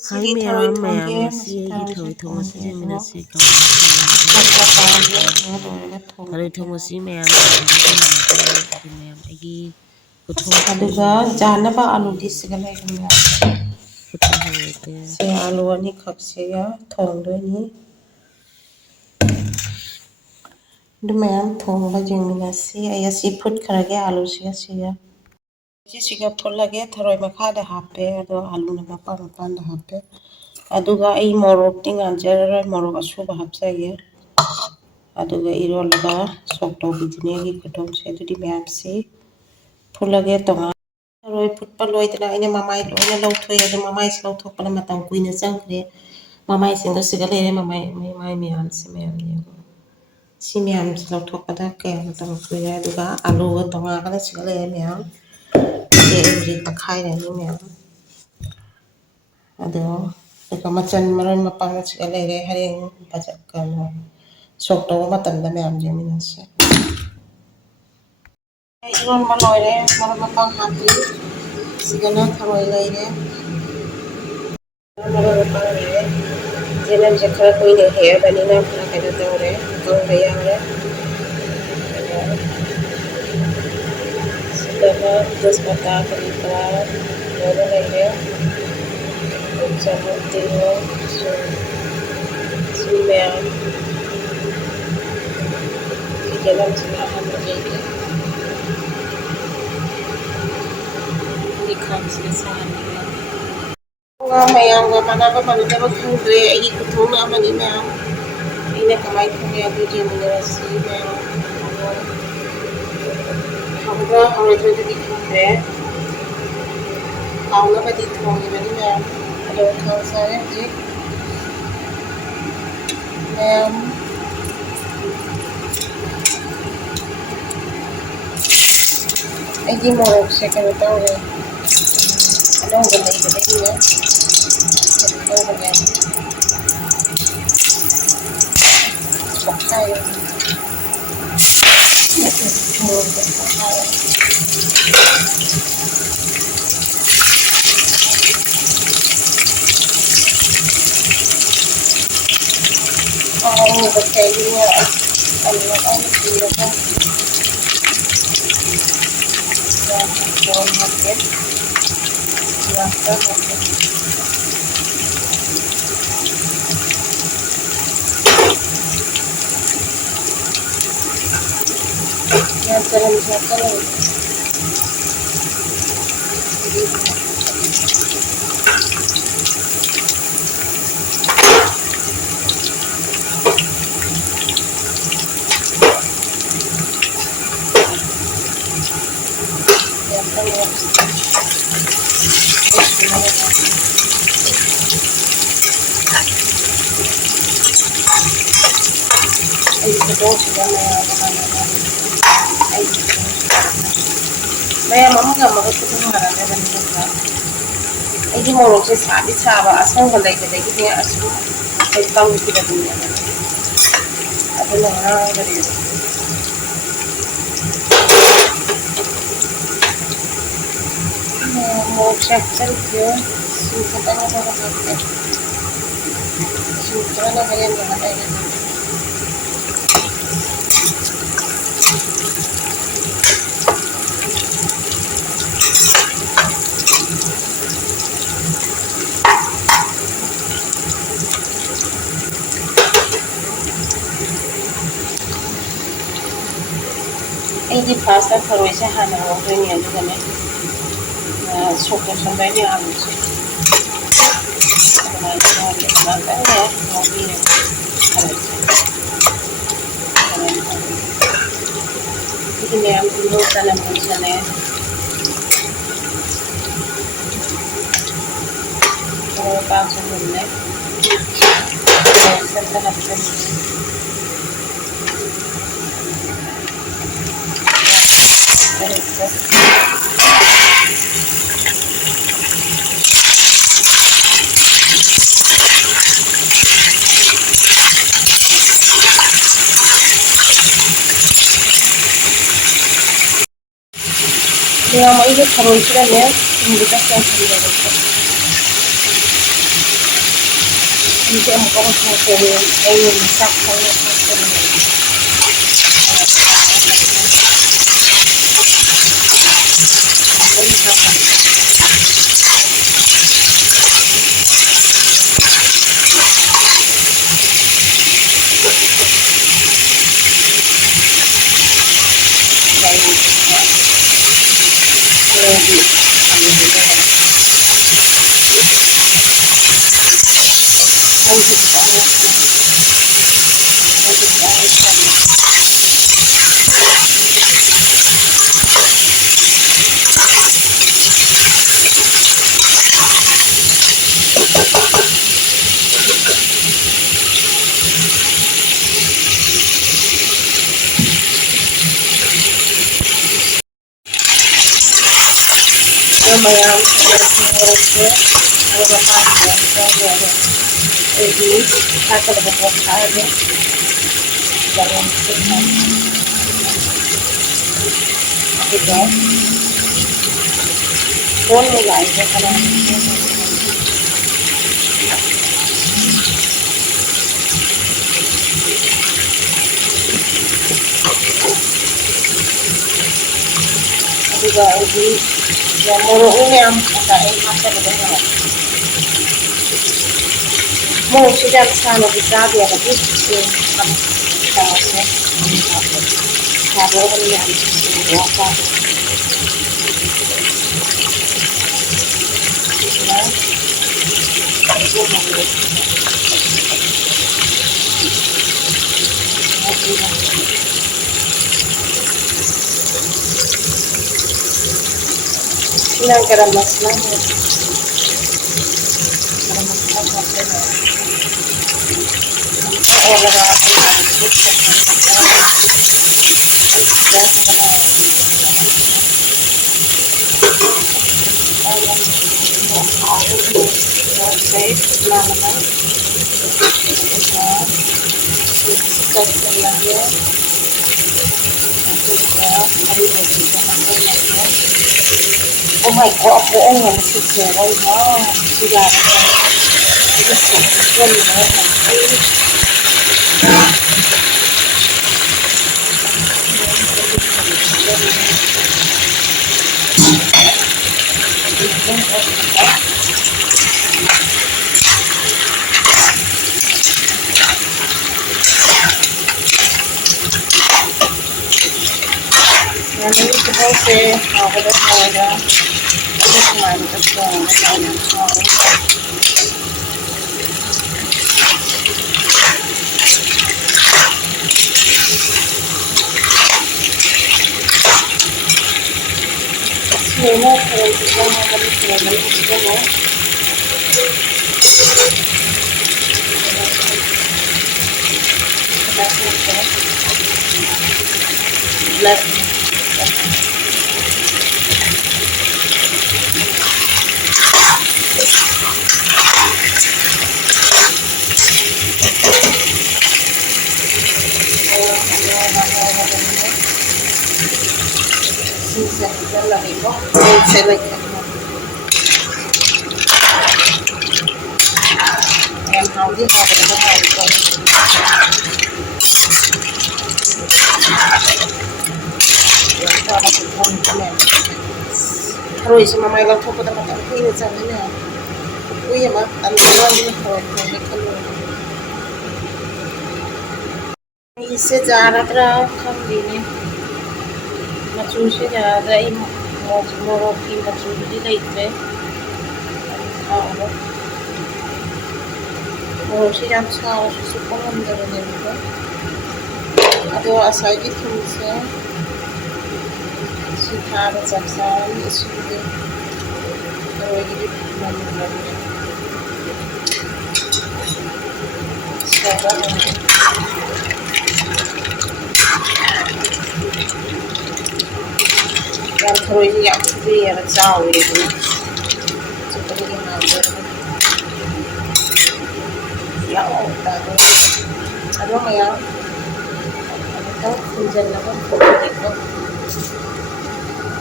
Hi ma'am, ngasi aigi thoi thong ngasi jeminasi kamay thoi thong ngasi ma'am adi ma'am aigi kuthong aduga janaba alu disiga legume kuthong hoite se alu ani khakseya thongdoni du ma'am thongba jengminasi aya si put kharage alu siga siga phollage tharoi makhada happe ado alu na mapan da happe aduga ai morok tinganjara morok asuba hapsage aduga irolaga sokto bidine gi kuthong se dudi ma'am si phollage tonga Roi putpa loidana aina mamai loina lauthoi adu mamai si lauthokpana matam kuina changkre mamai singdo siga lere mamai miyam si miyam yego si miyam si lauthokpada kaya matam kuina aduga alu ga tonga kana siga lere miyam ye every takhai rani miyam ado eka machan maron mapang siga lere hareng pajak kana sokto matamda miyam jeminasi iron maloire maron mapang happy sigana tharoi leire Jangan cakap kau ini hair bani na pernah kena tahu re, kau bayar re. Sudah terus mata kerja, baru lagi macam tino, sumber, di dalam sana hamba jadi di kantor sana. Mayang mana mana dapat kandre, ini kutung nama ni mayang. Ini kamai kandre aku jeminasi mayang. Hangga orang itu di kandre. Hangga pada thong ni bani mayang. Ada thong saya je. Mayang. Ini morok saya kena tahu ni. Ada orang lagi ni ya. Tahu kan? Pakai. Oh, pakai dia. Anak dia kan. Jangan makan. Jangan makan. Yang jalan. Maya mama nggak mau ketemu mana dengan kita. Ini morok sih sabi saba asal kalau kita gitu ya asal kita tahu kita punya. Apa nama dari itu? Morok cakap dia suka tanya apa apa. Suka nanya kalian yang ada ini. Ini pasta terus saya hanya waktu ini aja kan ya. Suka sampai ni habis. Makan ya, mau ini. Ini yang dulu tanam di sana. Kalau pasang dulu, setelah habis. Yang mau itu terus kan ya, kita siap sudah. Hindi ang mukhang susunod ay yung sakto na susunod. Ay, sakto. Lumayan sa oras ano ba pa ini kata dapat aja dalam sebuah kita pun mulai karena juga ini yang murah ini yang pakai masker dengan mau sudah sana bisa dia tapi kalau yang apa Silang garam masala oh my god, buong yang sisiray mo. Sila na. Ito sa kwan mo. Yan ang ito kasi ako na talaga. Ito kumain ko sa makain ko. Sino kaya ito sa mga kalisira ito mo? Black. Lagi ko. Select ako. Ayan, hawdi ako na hawdi ko. Ayan, para magpapon kami. Haroy, sa mamay lang po dapat ang hinit sa kanya. Uy, ma, ang lang din ako. May kalong. Ise jara tra kambini. Machushi ज़्यादा ही मोरों की मचूरी लेते मोरोशी जब सारा super अंदर लेते अदो असाइडी थूसे सिखार जक्सान इसुदे रोगी मंदर yang terus yang dia tahu itu seperti yang ada yang tahu ada yang tahu hujan apa itu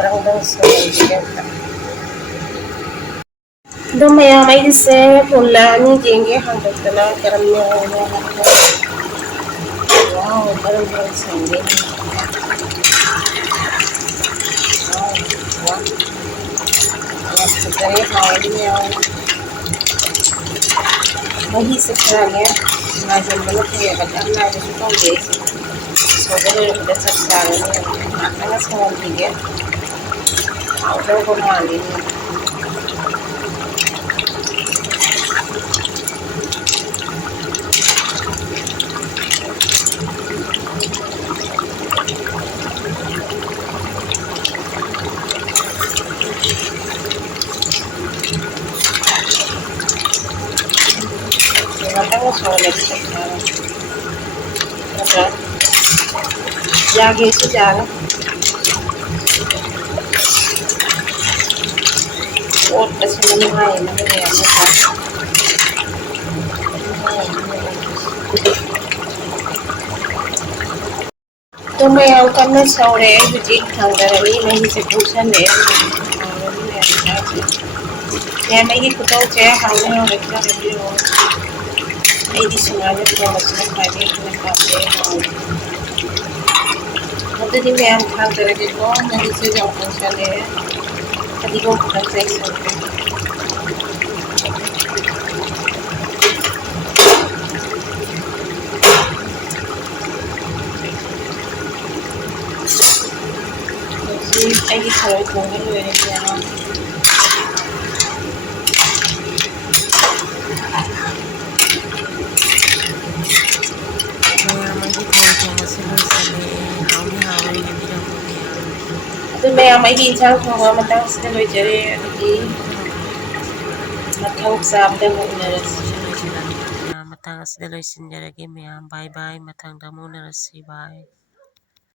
orang sekali kita ꯑꯗꯣ ꯃꯌꯥꯝ ꯑꯩꯒꯤꯁꯦ ꯃꯨꯜꯂꯛꯑꯅꯤ ꯌꯦꯡꯒꯦ ꯍꯥꯡꯗꯣꯛꯇꯅ ꯀꯔꯝꯅ ꯋꯥꯎ ꯕꯔꯪ ꯕꯔꯪ ꯁꯧꯔꯦ ꯋꯥꯎ ꯌꯥꯝ ꯐꯖꯔꯦ ꯍꯥꯎꯔꯅꯤ ꯃꯌꯥꯝ ꯃꯍꯤꯁꯦ ꯈꯔꯅꯦ ꯉꯥꯏꯁꯤꯟꯕꯅ ꯐꯩꯌꯦꯕ ꯌꯥꯝ ꯅꯥꯏꯕꯁꯨ ꯇꯧꯗꯦ ꯑꯩꯁꯦ ꯁꯧꯕ ꯂꯣꯏꯔꯛꯄꯗ ꯆꯞ ꯆꯥꯔꯅꯤ ꯉꯥꯏꯍꯥꯛꯇꯪꯒ ꯁꯧꯍꯟꯈꯤꯒꯦ ꯍꯥꯎꯗꯧꯕ ꯃꯥꯜꯂꯤꯅꯦ ngatakan soalnya sekarang ada lagi sejarah oh kesenangan lain ya Tumayaw ka na sore hujik thangdarani nahi se puchale ya mai kuto che haune ho rekla video ai di sunane pura masna khade na kape adu di me am thangdarani ko nahi se jaw puchale adi ko kuto che sore ai di sore thangdar loire ya ꯃꯌꯥꯝ ꯑꯩꯒꯤ ꯊꯔꯣꯏ ꯊꯣꯡꯕꯁꯦ ꯂꯣꯏꯁꯤꯜꯂꯛꯑꯦ ꯍꯥꯎꯗꯤ ꯍꯥꯎꯋꯦ ꯌꯦꯡꯕꯤꯔꯝꯃꯣ ꯃꯌꯥꯝ ꯑꯗꯨ ꯃꯌꯥꯝ ꯑꯩꯒꯤ ꯏꯟꯁꯥꯡ ꯊꯣꯡꯕ ꯃꯇꯥꯡꯁꯤꯗ ꯂꯣꯏꯖꯔꯦ ꯑꯗꯨꯗꯤ ꯃꯊꯪ ꯆꯥꯕꯗ ꯑꯃꯨꯛ ꯎꯅꯔꯁꯤ ꯊꯣꯡꯕꯁꯦ ꯂꯣꯏꯁꯤꯜꯂꯛꯑꯕꯅꯤꯅ ꯃꯌꯥꯝ ꯃꯇꯥꯡ ꯑꯁꯤꯗ ꯂꯣꯏꯁꯤꯟꯖꯔꯒꯦ ꯃꯌꯥꯝ ꯕꯥꯏ ꯕꯥꯏ ꯃꯊꯪꯗ ꯑꯃꯨꯛ ꯎꯅꯔꯁꯤ ꯕꯥꯏ